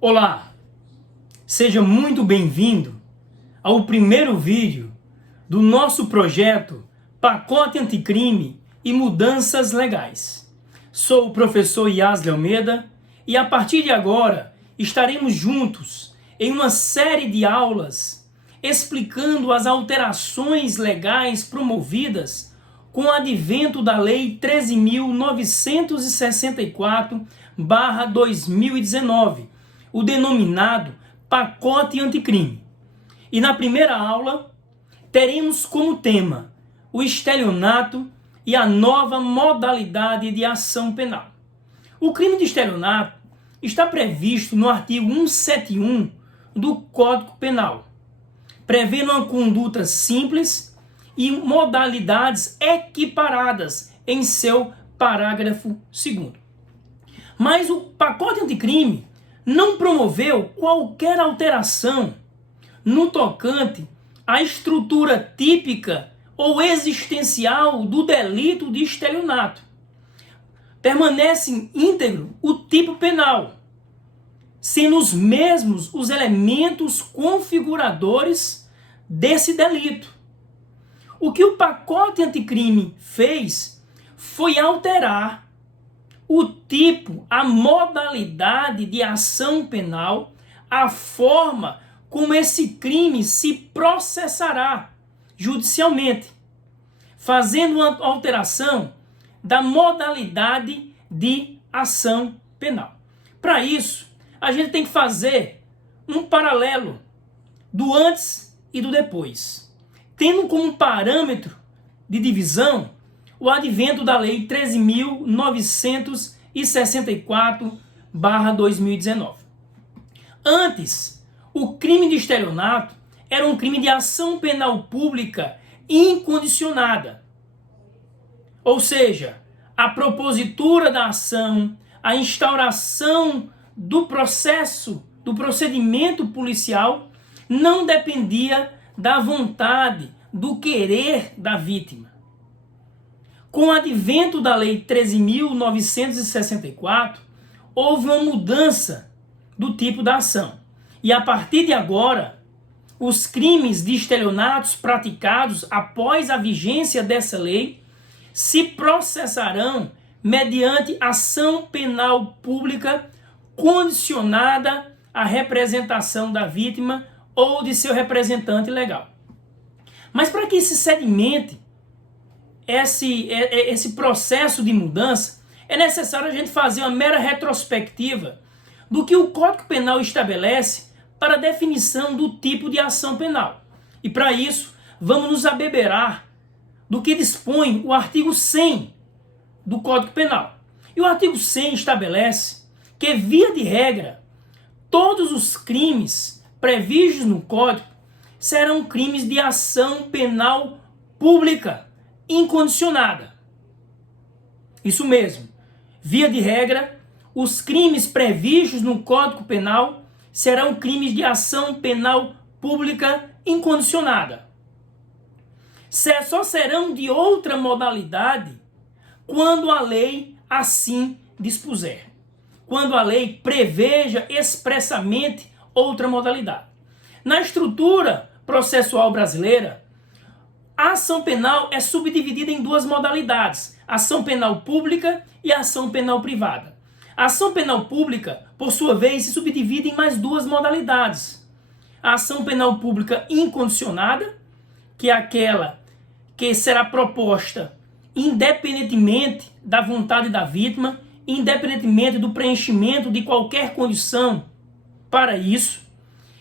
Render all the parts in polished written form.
Olá, seja muito bem-vindo ao primeiro vídeo do nosso projeto Pacote Anticrime e Mudanças Legais. Sou o professor Yasli Almeida e a partir de agora estaremos juntos em uma série de aulas explicando as alterações legais promovidas com o advento da Lei 13.964/2019, o denominado Pacote Anticrime. E na primeira aula, teremos como tema o estelionato e a nova modalidade de ação penal. O crime de estelionato está previsto no artigo 171 do Código Penal, prevendo uma conduta simples e modalidades equiparadas em seu parágrafo 2º. Mas o pacote anticrime não promoveu qualquer alteração no tocante à estrutura típica ou existencial do delito de estelionato. Permanece íntegro o tipo penal, sendo os mesmos os elementos configuradores desse delito. O que o pacote anticrime fez foi alterar o tipo, a modalidade de ação penal, a forma como esse crime se processará judicialmente, fazendo uma alteração da modalidade de ação penal. Para isso, a gente tem que fazer um paralelo do antes e do depois, tendo como parâmetro de divisão o advento da Lei 13.964/2019. Antes, o crime de estelionato era um crime de ação penal pública incondicionada. Ou seja, a propositura da ação, a instauração do procedimento policial não dependia da vontade, do querer da vítima. Com o advento da Lei 13.964, houve uma mudança do tipo da ação. E a partir de agora, os crimes de estelionatos praticados após a vigência dessa lei se processarão mediante ação penal pública condicionada à representação da vítima ou de seu representante legal. Mas para que se sedimente esse processo de mudança, é necessário a gente fazer uma mera retrospectiva do que o Código Penal estabelece para a definição do tipo de ação penal. E para isso, vamos nos abeberar do que dispõe o artigo 100 do Código Penal. E o artigo 100 estabelece que, via de regra, todos os crimes previstos no Código serão crimes de ação penal pública incondicionada. Isso mesmo. Via de regra, os crimes previstos no Código Penal serão crimes de ação penal pública incondicionada. Só serão de outra modalidade quando a lei assim dispuser. Quando a lei preveja expressamente outra modalidade. Na estrutura processual brasileira, a ação penal é subdividida em duas modalidades: ação penal pública e ação penal privada. A ação penal pública, por sua vez, se subdivide em mais duas modalidades: a ação penal pública incondicionada, que é aquela que será proposta independentemente da vontade da vítima, independentemente do preenchimento de qualquer condição para isso.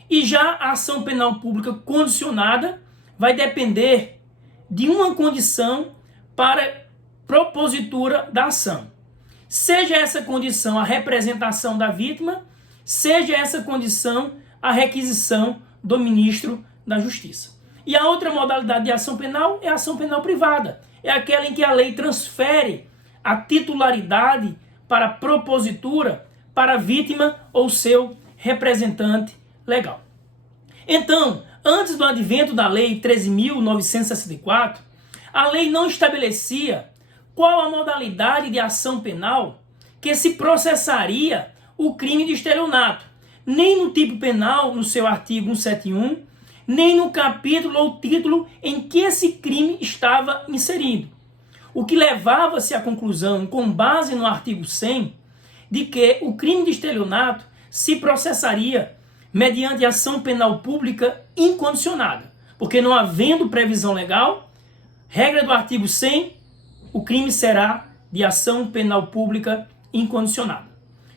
E já a ação penal pública condicionada vai depender de uma condição para propositura da ação. Seja essa condição a representação da vítima, seja essa condição a requisição do ministro da Justiça. E a outra modalidade de ação penal é a ação penal privada. É aquela em que a lei transfere a titularidade para a propositura para a vítima ou seu representante legal. Então, antes do advento da Lei 13.964, a lei não estabelecia qual a modalidade de ação penal que se processaria o crime de estelionato, nem no tipo penal, no seu artigo 171, nem no capítulo ou título em que esse crime estava inserido. O que levava-se à conclusão, com base no artigo 100, de que o crime de estelionato se processaria mediante ação penal pública incondicionada. Porque não havendo previsão legal, regra do artigo 100, o crime será de ação penal pública incondicionada.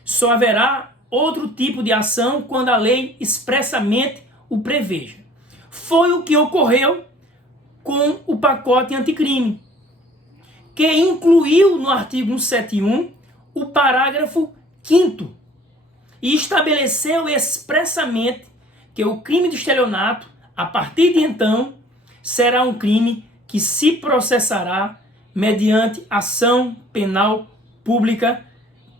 Só haverá outro tipo de ação quando a lei expressamente o preveja. Foi o que ocorreu com o pacote anticrime, que incluiu no artigo 171 o parágrafo 5º e estabeleceu expressamente que o crime de estelionato, a partir de então, será um crime que se processará mediante ação penal pública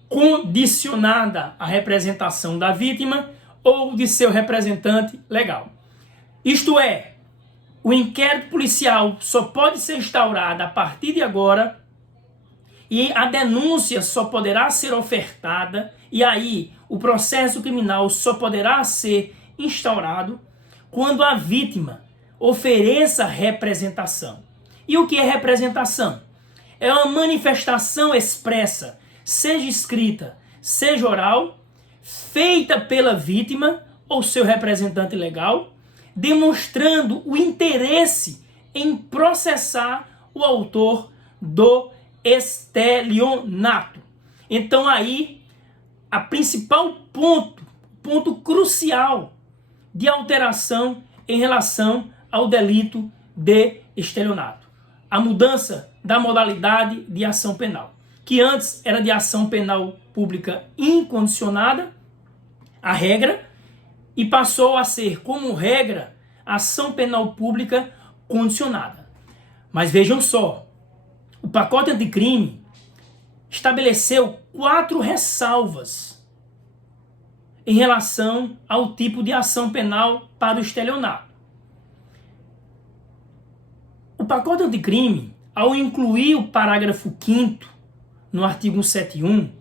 condicionada à representação da vítima ou de seu representante legal. Isto é, o inquérito policial só pode ser instaurado a partir de agora e a denúncia só poderá ser ofertada e aí o processo criminal só poderá ser instaurado quando a vítima ofereça representação. E o que é representação? É uma manifestação expressa, seja escrita, seja oral, feita pela vítima ou seu representante legal, demonstrando o interesse em processar o autor do estelionato. Então aí, a principal ponto crucial de alteração em relação ao delito de estelionato. A mudança da modalidade de ação penal, que antes era de ação penal pública incondicionada, a regra, e passou a ser, como regra, ação penal pública condicionada. Mas vejam só, o pacote anticrime estabeleceu 4 ressalvas em relação ao tipo de ação penal para o estelionato. O pacote anticrime, ao incluir o parágrafo 5º no artigo 171,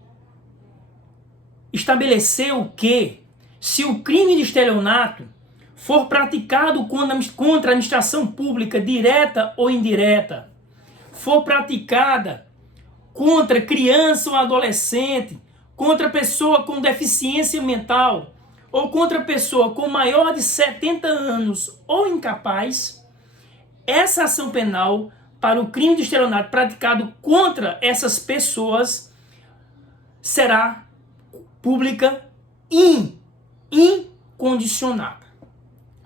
estabeleceu que, se o crime de estelionato for praticado contra a administração pública direta ou indireta, for praticada contra criança ou adolescente, contra pessoa com deficiência mental ou contra pessoa com maior de 70 anos ou incapaz, essa ação penal para o crime de estelionato praticado contra essas pessoas será pública incondicionada.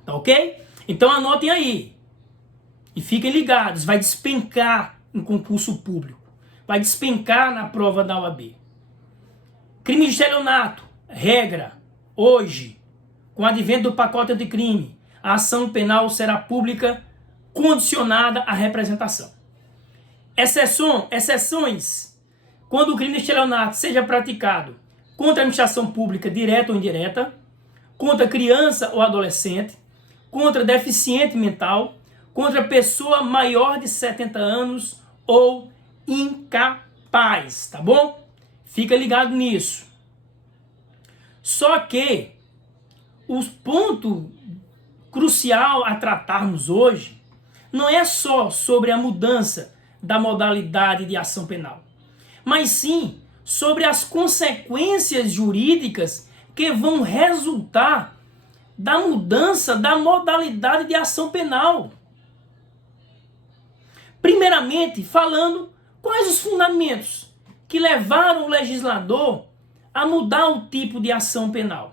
Tá ok? Então anotem aí. E fiquem ligados, vai despencar em concurso público. Vai despencar na prova da OAB. Crime de estelionato, regra, hoje, com o advento do pacote anticrime, a ação penal será pública condicionada à representação. Exceções, quando o crime de estelionato seja praticado contra a administração pública direta ou indireta, contra criança ou adolescente, contra deficiente mental, contra pessoa maior de 70 anos ou incapaz, tá bom? Fica ligado nisso. Só que o ponto crucial a tratarmos hoje não é só sobre a mudança da modalidade de ação penal, mas sim sobre as consequências jurídicas que vão resultar da mudança da modalidade de ação penal. Primeiramente, falando quais os fundamentos que levaram o legislador a mudar o tipo de ação penal.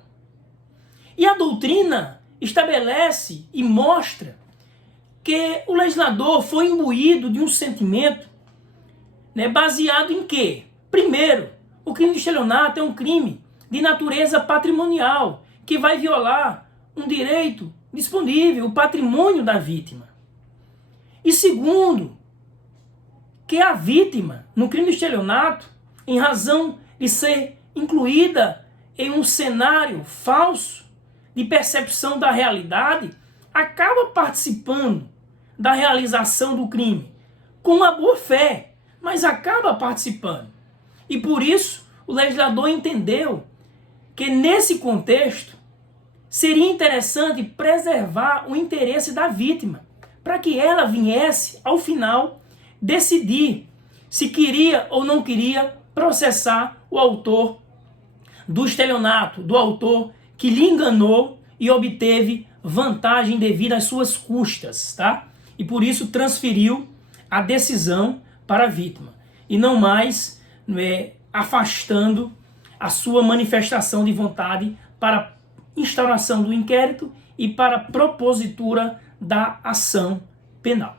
E a doutrina estabelece e mostra que o legislador foi imbuído de um sentimento, baseado em quê? Primeiro, o crime de estelionato é um crime de natureza patrimonial, que vai violar um direito disponível, o patrimônio da vítima. E segundo, que a vítima, no crime de estelionato, em razão de ser incluída em um cenário falso de percepção da realidade, acaba participando da realização do crime com uma boa fé, mas acaba participando. E por isso o legislador entendeu que nesse contexto seria interessante preservar o interesse da vítima, para que ela viesse, ao final, decidir se queria ou não queria processar o autor do estelionato, do autor que lhe enganou e obteve vantagem devido às suas custas, tá? E por isso transferiu a decisão para a vítima, e não mais afastando a sua manifestação de vontade para instauração do inquérito e para propositura da ação penal,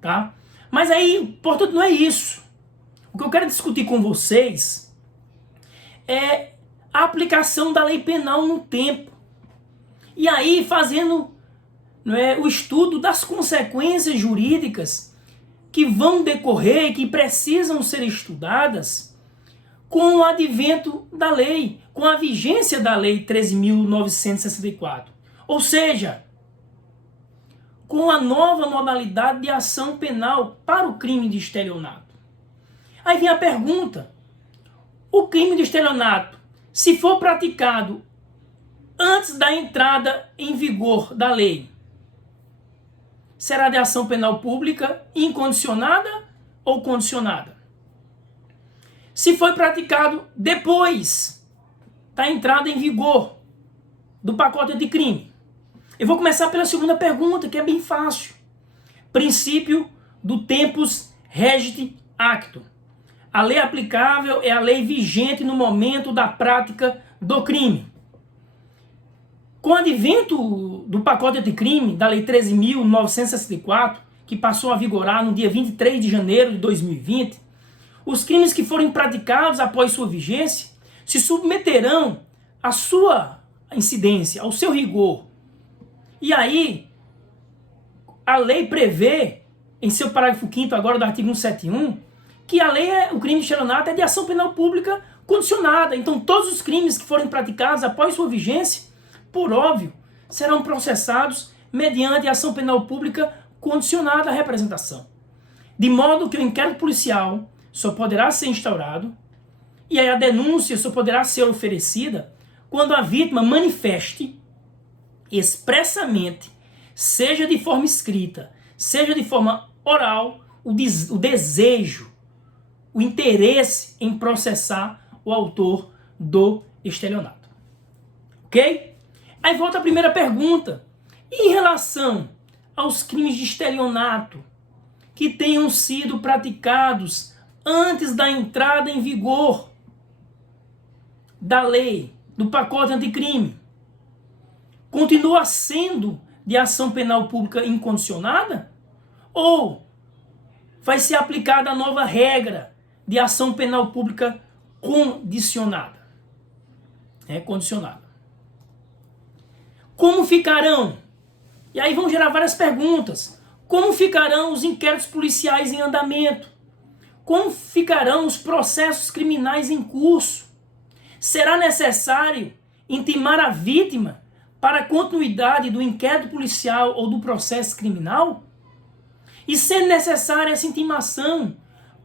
tá? Mas aí, portanto, não é isso. O que eu quero discutir com vocês é a aplicação da lei penal no tempo. E aí, fazendo o estudo das consequências jurídicas que vão decorrer, que precisam ser estudadas com o advento da lei, com a vigência da Lei 13.964. Ou seja, com a nova modalidade de ação penal para o crime de estelionato. Aí vem a pergunta: o crime de estelionato, se for praticado antes da entrada em vigor da lei, será de ação penal pública incondicionada ou condicionada? Se foi praticado depois da entrada em vigor do pacote anticrime. Eu vou começar pela segunda pergunta, que é bem fácil. Princípio do tempus regit acto. A lei aplicável é a lei vigente no momento da prática do crime. Com o advento do pacote anticrime, da Lei 13.964, que passou a vigorar no dia 23 de janeiro de 2020, os crimes que forem praticados após sua vigência se submeterão à sua incidência, ao seu rigor. E aí, a lei prevê, em seu parágrafo 5º agora do artigo 171, que a lei, o crime de estelionato é de ação penal pública condicionada. Então, todos os crimes que forem praticados após sua vigência, por óbvio, serão processados mediante ação penal pública condicionada à representação. De modo que o inquérito policial só poderá ser instaurado e aí a denúncia só poderá ser oferecida quando a vítima manifeste expressamente, seja de forma escrita, seja de forma oral, o desejo, o interesse em processar o autor do estelionato. Ok? Aí volta a primeira pergunta. E em relação aos crimes de estelionato que tenham sido praticados antes da entrada em vigor da lei, do pacote anticrime, continua sendo de ação penal pública incondicionada? Ou vai ser aplicada a nova regra de ação penal pública condicionada? Condicionada. Como ficarão? E aí vão gerar várias perguntas. Como ficarão os inquéritos policiais em andamento? Como ficarão os processos criminais em curso? Será necessário intimar a vítima para a continuidade do inquérito policial ou do processo criminal? E sendo necessária essa intimação,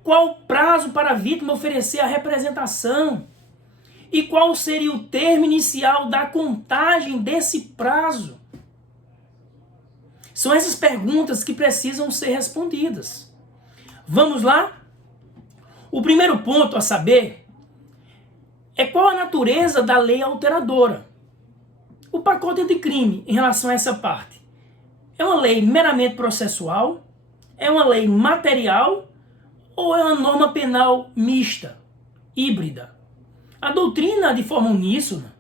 qual o prazo para a vítima oferecer a representação? E qual seria o termo inicial da contagem desse prazo? São essas perguntas que precisam ser respondidas. Vamos lá? O primeiro ponto a saber é qual a natureza da lei alteradora. O pacote anticrime, em relação a essa parte, é uma lei meramente processual? É uma lei material? Ou é uma norma penal mista, híbrida? A doutrina, de forma uníssona,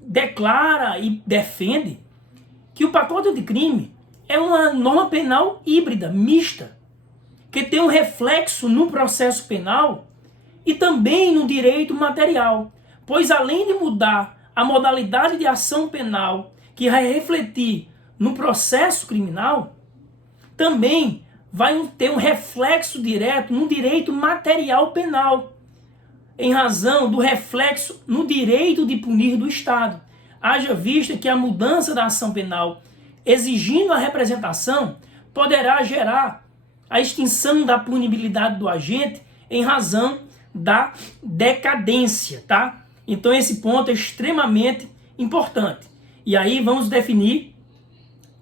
declara e defende que o pacote anticrime é uma norma penal híbrida, mista, que tem um reflexo no processo penal e também no direito material, pois além de mudar a modalidade de ação penal que vai refletir no processo criminal, também vai ter um reflexo direto no direito material penal, em razão do reflexo no direito de punir do Estado. Haja vista que a mudança da ação penal exigindo a representação poderá gerar a extinção da punibilidade do agente em razão da decadência, tá? Então esse ponto é extremamente importante. E aí vamos definir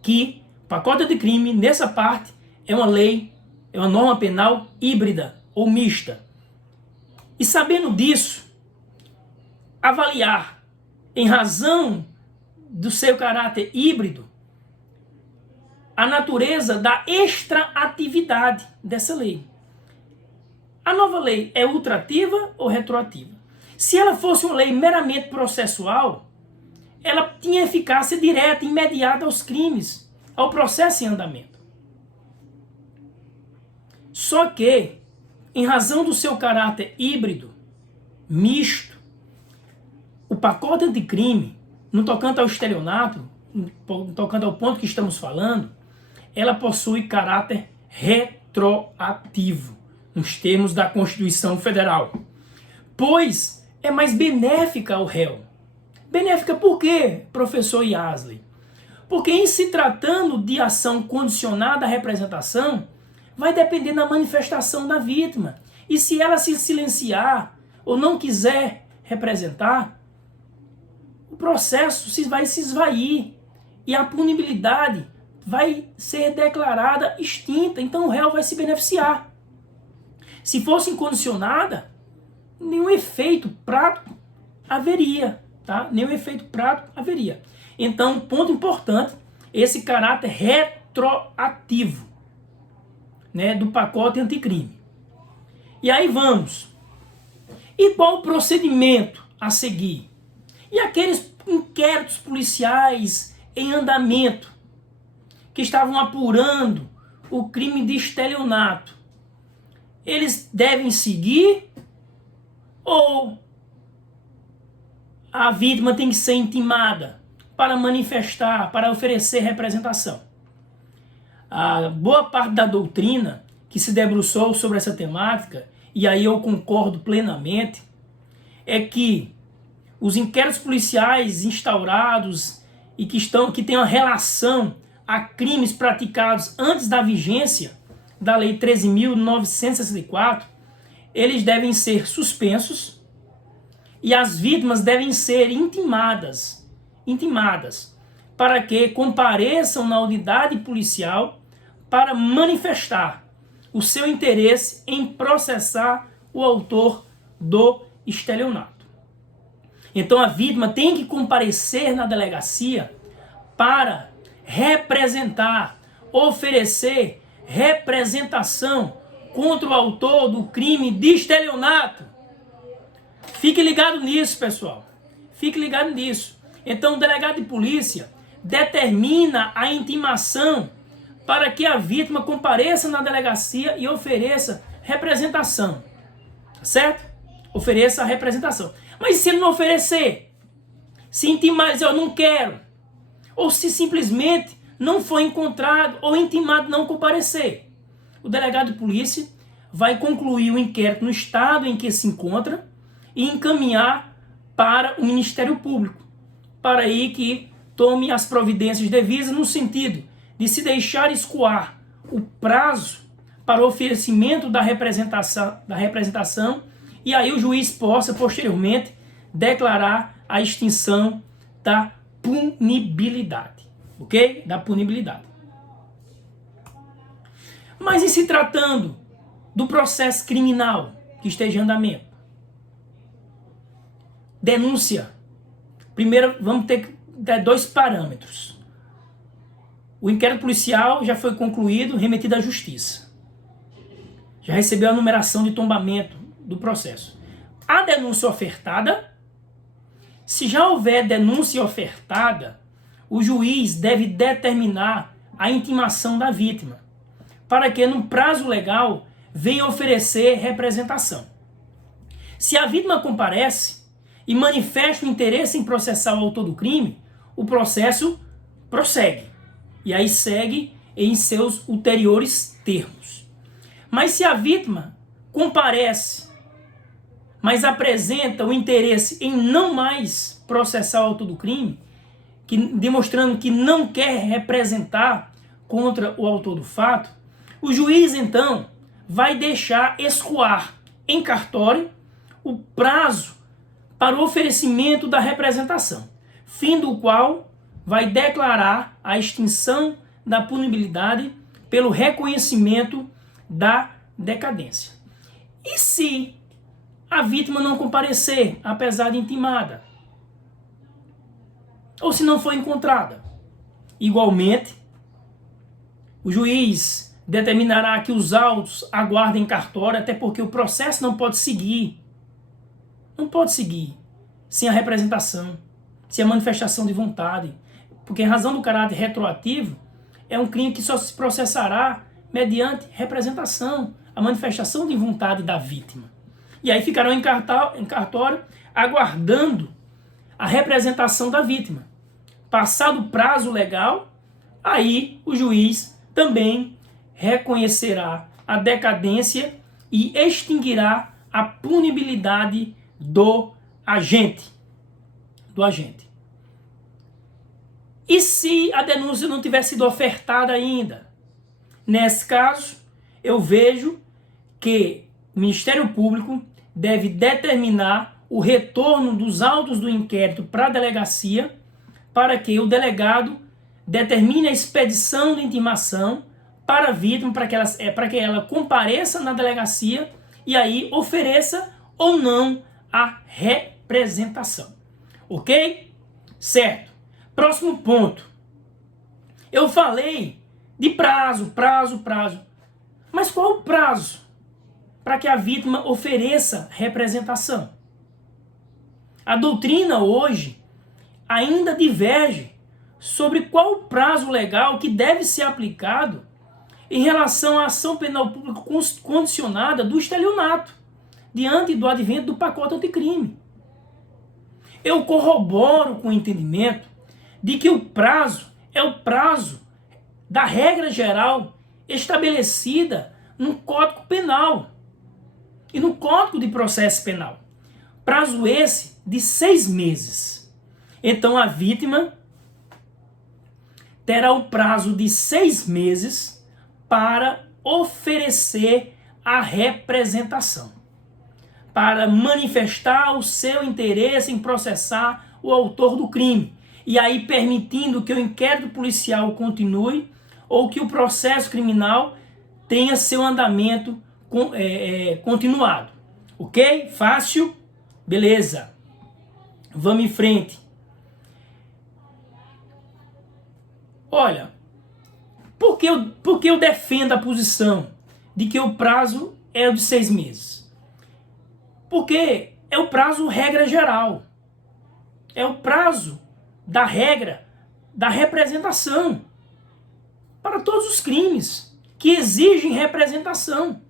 que pacote de crime, nessa parte, é uma lei, é uma norma penal híbrida ou mista. E sabendo disso, avaliar, em razão do seu caráter híbrido, a natureza da extraatividade dessa lei. A nova lei é ultrativa ou retroativa? Se ela fosse uma lei meramente processual, ela tinha eficácia direta, imediata aos crimes, ao processo em andamento. Só que, em razão do seu caráter híbrido, misto, o pacote anticrime, no tocante ao estelionato, no tocante ao ponto que estamos falando, ela possui caráter retroativo, nos termos da Constituição Federal, pois é mais benéfica ao réu. Benéfica por quê, professor Yasley? Porque em se tratando de ação condicionada à representação, vai depender da manifestação da vítima. E se ela se silenciar ou não quiser representar, o processo vai se esvair e a punibilidade vai ser declarada extinta. Então o réu vai se beneficiar. Se fosse incondicionada, nenhum efeito prático haveria, tá? Nenhum efeito prático haveria. Então, ponto importante, esse caráter retroativo, né, do pacote anticrime. E aí vamos. E qual o procedimento a seguir? E aqueles inquéritos policiais em andamento que estavam apurando o crime de estelionato, eles devem seguir ou a vítima tem que ser intimada para manifestar, para oferecer representação? A boa parte da doutrina que se debruçou sobre essa temática, e aí eu concordo plenamente, é que os inquéritos policiais instaurados e que têm uma relação a crimes praticados antes da vigência da Lei 13.964, eles devem ser suspensos e as vítimas devem ser intimadas para que compareçam na unidade policial para manifestar o seu interesse em processar o autor do estelionato. Então a vítima tem que comparecer na delegacia para representar, oferecer representação contra o autor do crime de estelionato. Fique ligado nisso, pessoal. Fique ligado nisso. Então o delegado de polícia determina a intimação para que a vítima compareça na delegacia e ofereça representação. Certo? Ofereça a representação. Mas se ele não oferecer, se intimar e dizer, eu não quero, ou se simplesmente não foi encontrado ou intimado não comparecer, o delegado de polícia vai concluir o inquérito no estado em que se encontra e encaminhar para o Ministério Público, para aí que tome as providências devidas no sentido de se deixar escoar o prazo para o oferecimento da representação e aí o juiz possa posteriormente declarar a extinção da punibilidade, ok? Da punibilidade. Mas em se tratando do processo criminal que esteja em andamento, denúncia, primeiro vamos ter dois parâmetros. O inquérito policial já foi concluído, remetido à justiça. Já recebeu a numeração de tombamento do processo. A denúncia ofertada, se já houver denúncia ofertada, o juiz deve determinar a intimação da vítima, para que no prazo legal venha oferecer representação. Se a vítima comparece e manifesta o interesse em processar o autor do crime, o processo prossegue. E aí segue em seus ulteriores termos. Mas se a vítima comparece, mas apresenta o interesse em não mais processar o autor do crime, demonstrando que não quer representar contra o autor do fato, o juiz então vai deixar escoar em cartório o prazo para o oferecimento da representação. fim do qual vai declarar a extinção da punibilidade pelo reconhecimento da decadência. E se a vítima não comparecer, apesar de intimada? Ou se não for encontrada? Igualmente, o juiz determinará que os autos aguardem cartório, até porque o processo não pode seguir. Não pode seguir sem a representação, sem a manifestação de vontade. Porque em razão do caráter retroativo, é um crime que só se processará mediante representação, a manifestação de vontade da vítima. E aí ficarão em cartório aguardando a representação da vítima. Passado o prazo legal, aí o juiz também reconhecerá a decadência e extinguirá a punibilidade do agente. E se a denúncia não tiver sido ofertada ainda? Nesse caso, eu vejo que o Ministério Público deve determinar o retorno dos autos do inquérito para a delegacia, para que o delegado determine a expedição de intimação para a vítima, para que ela compareça na delegacia e aí ofereça ou não a representação. Ok? Certo. Próximo ponto. Eu falei de prazo. Mas qual o prazo para que a vítima ofereça representação? A doutrina hoje ainda diverge sobre qual o prazo legal que deve ser aplicado em relação à ação penal pública condicionada do estelionato, diante do advento do pacote anticrime. Eu corroboro com o entendimento de que o prazo é o prazo da regra geral estabelecida no Código Penal e no Código de Processo Penal. Prazo esse de 6 meses. Então a vítima terá o prazo de 6 meses para oferecer a representação, para manifestar o seu interesse em processar o autor do crime, e aí permitindo que o inquérito policial continue ou que o processo criminal tenha seu andamento continuado. Ok? Fácil? Beleza. Vamos em frente. Olha, por que eu defendo a posição de que o prazo é o de 6 meses? Porque é o prazo regra geral. É o prazo da regra da representação para todos os crimes que exigem representação.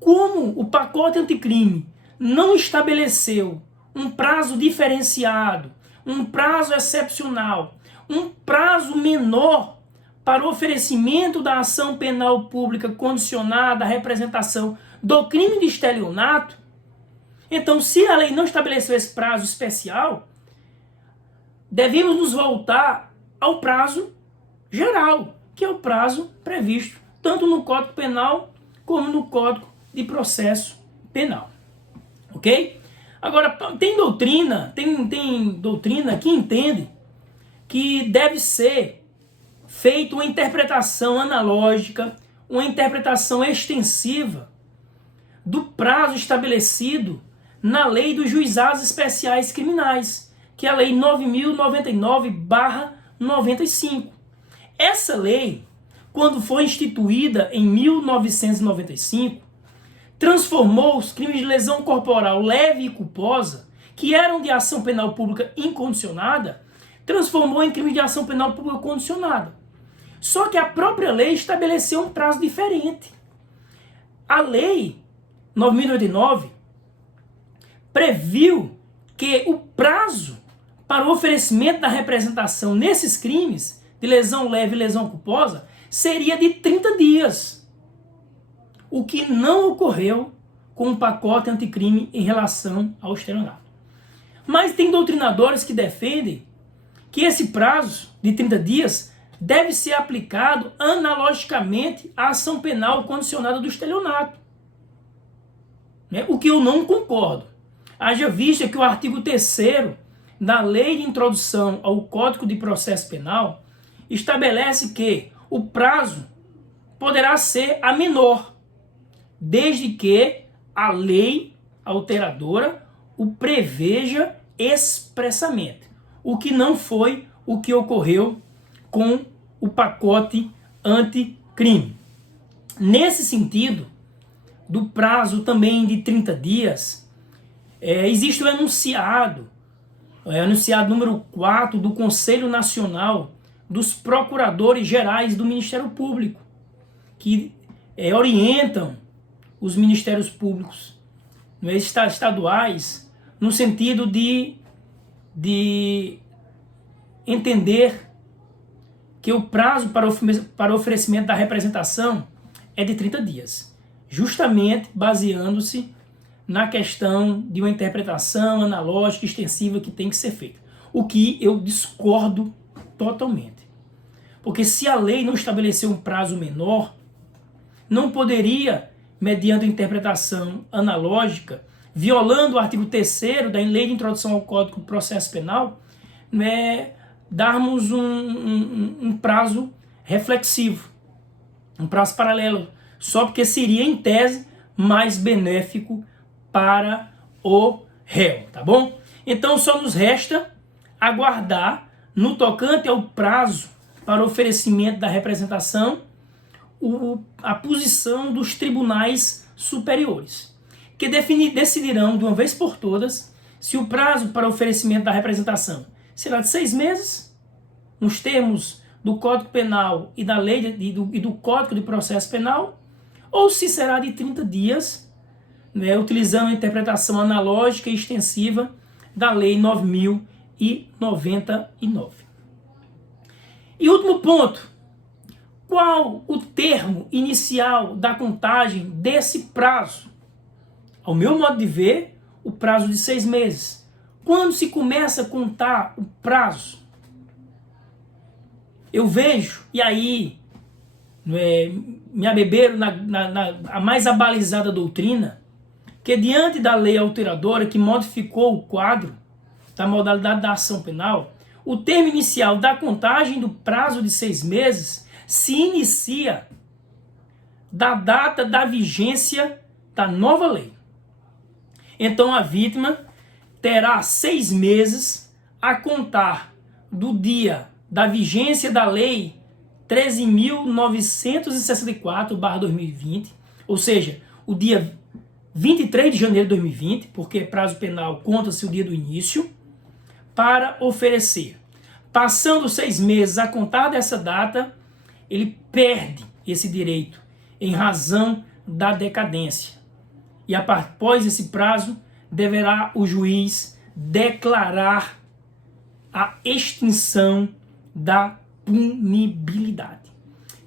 Como o pacote anticrime não estabeleceu um prazo diferenciado, um prazo excepcional, um prazo menor para o oferecimento da ação penal pública condicionada à representação do crime de estelionato, então, se a lei não estabeleceu esse prazo especial, devemos nos voltar ao prazo geral, que é o prazo previsto tanto no Código Penal como no Código de Processo Penal. Ok? Agora, tem doutrina que entende que deve ser feita uma interpretação analógica, uma interpretação extensiva do prazo estabelecido na Lei dos Juizados Especiais Criminais, que é a Lei 9.099/95. Essa lei, quando foi instituída em 1995, transformou os crimes de lesão corporal leve e culposa, que eram de ação penal pública incondicionada, transformou em crimes de ação penal pública condicionada. Só que a própria lei estabeleceu um prazo diferente. A Lei 9.099 previu que o prazo para o oferecimento da representação nesses crimes de lesão leve e lesão culposa seria de 30 dias. O que não ocorreu com o pacote anticrime em relação ao estelionato. Mas tem doutrinadores que defendem que esse prazo de 30 dias deve ser aplicado analogicamente à ação penal condicionada do estelionato. O que eu não concordo. Haja vista que o artigo 3º da Lei de Introdução ao Código de Processo Penal estabelece que o prazo poderá ser a menor, desde que a lei alteradora o preveja expressamente, o que não foi o que ocorreu com o pacote anticrime. Nesse sentido, do prazo também de 30 dias, existe o enunciado número 4 do Conselho Nacional dos Procuradores Gerais do Ministério Público, que orientam os ministérios públicos estaduais no sentido de entender que o prazo para oferecimento da representação é de 30 dias, justamente baseando-se na questão de uma interpretação analógica extensiva que tem que ser feita. O que eu discordo totalmente. Porque se a lei não estabeleceu um prazo menor, não poderia, mediante a interpretação analógica, violando o artigo 3º da Lei de Introdução ao Código de Processo Penal, darmos um prazo reflexivo, um prazo paralelo, só porque seria, em tese, mais benéfico para o réu, tá bom? Então só nos resta aguardar, no tocante ao prazo para oferecimento da representação, a posição dos tribunais superiores, que decidirão de uma vez por todas se o prazo para oferecimento da representação será de 6 meses, nos termos do Código Penal e da Lei e do Código de Processo Penal, ou se será de 30 dias, utilizando a interpretação analógica e extensiva da Lei 9.099. E último ponto, qual o termo inicial da contagem desse prazo? Ao meu modo de ver, o prazo de 6 meses. Quando se começa a contar o prazo? Eu vejo, e aí me abeberam a mais abalizada doutrina, que diante da lei alteradora que modificou o quadro da modalidade da ação penal, o termo inicial da contagem do prazo de 6 meses se inicia da data da vigência da nova lei. Então a vítima terá 6 meses a contar do dia da vigência da lei 13.964/2020, ou seja, o dia 23 de janeiro de 2020, porque prazo penal conta-se o dia do início, para oferecer. Passando 6 meses a contar dessa data, ele perde esse direito em razão da decadência. E após esse prazo, deverá o juiz declarar a extinção da punibilidade.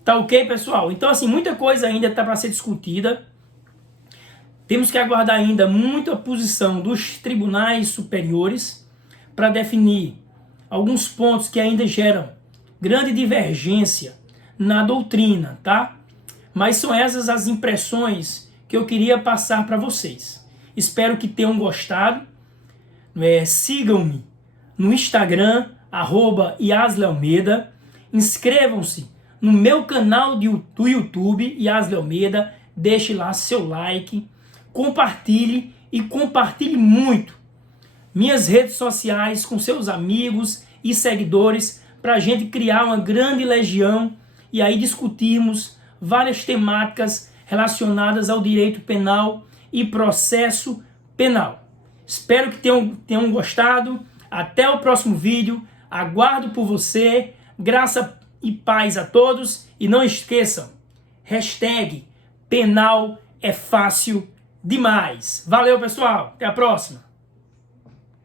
Tá ok, pessoal? Então, assim, muita coisa ainda está para ser discutida. Temos que aguardar ainda muita posição dos tribunais superiores para definir alguns pontos que ainda geram grande divergência na doutrina, tá? Mas são essas as impressões que eu queria passar para vocês. Espero que tenham gostado. Sigam-me no Instagram, @YasleAlmeida. Inscrevam-se no meu canal do YouTube, Yasle Almeida. Deixe lá seu like. Compartilhe e compartilhe muito minhas redes sociais com seus amigos e seguidores para a gente criar uma grande legião e aí discutirmos várias temáticas relacionadas ao direito penal e processo penal. Espero que tenham gostado. Até o próximo vídeo. Aguardo por você. Graça e paz a todos. E não esqueçam, #penal é fácil demais. Valeu, pessoal. Até a próxima.